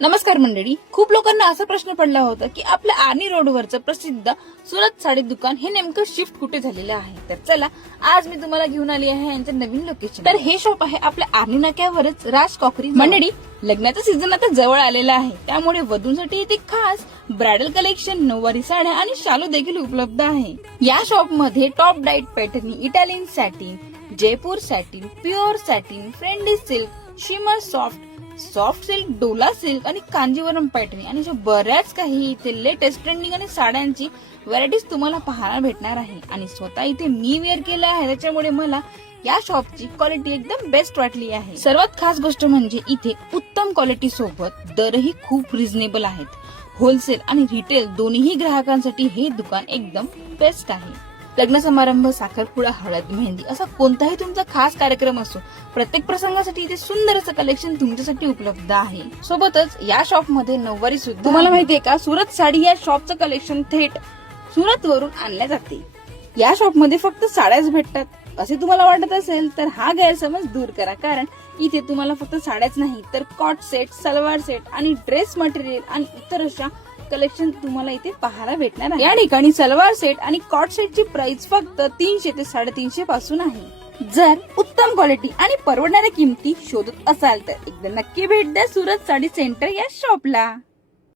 नमस्कार मंडळी. खूप लोकांना असा प्रश्न पडला होता की आपल्या आर्नी रोडवरचं प्रसिद्ध सुरत साडी दुकान हे नेमकं शिफ्ट कुठे झालेलं आहे. तर चला आज मी तुम्हाला घेऊन आली आहे यांचं नवीन लोकेशन. तर हे शॉप आहे आपल्या आर्नी नाक्यावरच राज कॉकरी. मंडळी, लग्नाचं सीझन आता जवळ आलेला आहे, त्यामुळे वधूंसाठी इथे खास ब्रायडल कलेक्शन, नऊवारी साड्या आणि शालू देखील उपलब्ध आहे. या शॉप मध्ये टॉप डाईट Paithani, Italian satin, Jaipur satin, pure satin, फ्रेंडी सिल्क, शिमर सॉफ्ट सिल्क, डोला सिल्क आणि कांजीवरम पैठणी आणि अशा बऱ्याच काही इथे लेटेस्ट ट्रेंडिंग आणि साड्यांची व्हरायटीज तुम्हाला पाहायला भेटणार आहे. आणि स्वतः इथे मी वेअर केलं आहे, त्याच्यामुळे मला या शॉपची क्वालिटी एकदम बेस्ट वाटली आहे. सर्वात खास गोष्ट म्हणजे इथे उत्तम क्वालिटी सोबत दरही खूप रिझनेबल आहेत. होलसेल आणि रिटेल दोन्ही ग्राहकांसाठी हे दुकान एकदम बेस्ट आहे. लग्न समारंभ, साखरपुडा, हळद, मेहंदी असा कोणताही तुमचा खास कार्यक्रम असो, प्रत्येक प्रसंगासाठी इथे सुंदर असं कलेक्शन तुमच्यासाठी उपलब्ध आहे. सोबतच या शॉप मध्ये नऊवारी सुद्धा. तुम्हाला माहितीये का, सुरत साडी या शॉपचं कलेक्शन थेट सुरत वरून आणल्या जाते. या शॉप मध्ये फक्त साड्याच भेटतात असे तुम्हाला वाटत असेल तर हा गैरसमज दूर करा, कारण इथे तुम्हाला फक्त साड्याच नाही तर कॉट सेट, सलवार सेट आणि ड्रेस मटेरियल आणि इतर अशा कलेक्शन तुम्हाला इथे पाहायला भेटणार आहे. या ठिकाणी सलवार सेट आणि कॉट सेटची प्राइस फक्त 300 ते 350 पासून आहे. जर उत्तम क्वालिटी आणि परवडणाऱ्या किमती शोधत असाल तर एकदा नक्की भेट द्या सुरत साडी सेंटर या शॉपला.